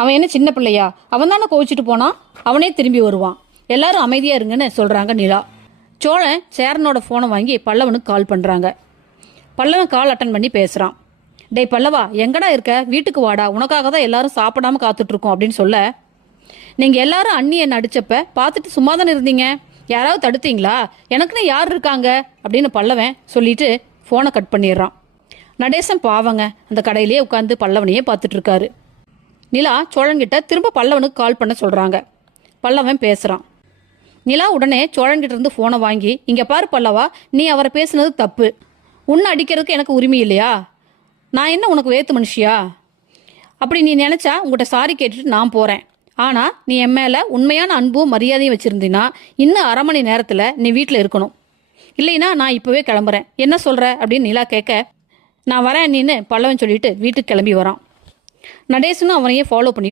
அவன் என்ன சின்ன பிள்ளையா? அவன் தானே கோவிச்சிட்டு போனான், அவனே திரும்பி வருவான். எல்லாரும் அமைதியா இருங்கன்னு சொல்றாங்க நிலா. சோழன் சேரனோட போனை வாங்கி பல்லவனுக்கு கால் பண்றாங்க. பல்லவன் கால் அட்டன் பண்ணி பேசுறான். டேய் பல்லவா, எங்கடா இருக்க? வீட்டுக்கு வாடா, உனக்காக தான் எல்லாரும் சாப்பிடாம காத்துட்டு இருக்கோம் அப்படின்னு சொல்ல, நீங்க எல்லாரும் அண்ணியை நடிச்சப்ப பார்த்துட்டு சும்மா தானே இருந்தீங்க, யாராவது தடுத்தீங்களா? எனக்குன்னு யார் இருக்காங்க அப்படின்னு பல்லவன் சொல்லிட்டு போனை கட் பண்ணிடுறான். நடேசன் பாவங்க அந்த கடையிலேயே உட்காந்து பல்லவனையே பார்த்துட்டு இருக்காரு. நிலா சோழன்கிட்ட திரும்ப பல்லவனுக்கு கால் பண்ண சொல்றாங்க. பல்லவன் பேசுறான். நிலா உடனே சோழன்கிட்ட இருந்து போனை வாங்கி, இங்க பாரு பல்லவா, நீ அவரை பேசுனது தப்பு. உன்னை அடிக்கிறதுக்கு எனக்கு உரிமை இல்லையா? நான் என்ன உனக்கு வேத்து மனுஷியா? அப்படி நீ நினைச்சா உங்கள்கிட்ட சாரி கேட்டுட்டு நான் போறேன். ஆனா நீ என் மேல உண்மையான அன்பும் மரியாதையும் வச்சிருந்தீன்னா இன்னும் 1/2 மணி நேரத்துல நீ வீட்டுல இருக்கணும். இல்லைன்னா நான் இப்பவே கிளம்புறேன். என்ன சொல்ற அப்படின்னு நிலா கேட்க, நான் வரேன் நீன்னு பல்லவன் சொல்லிட்டு வீட்டுக்கு கிளம்பி வரான். நடேசனும் அவனையே ஃபாலோ பண்ணி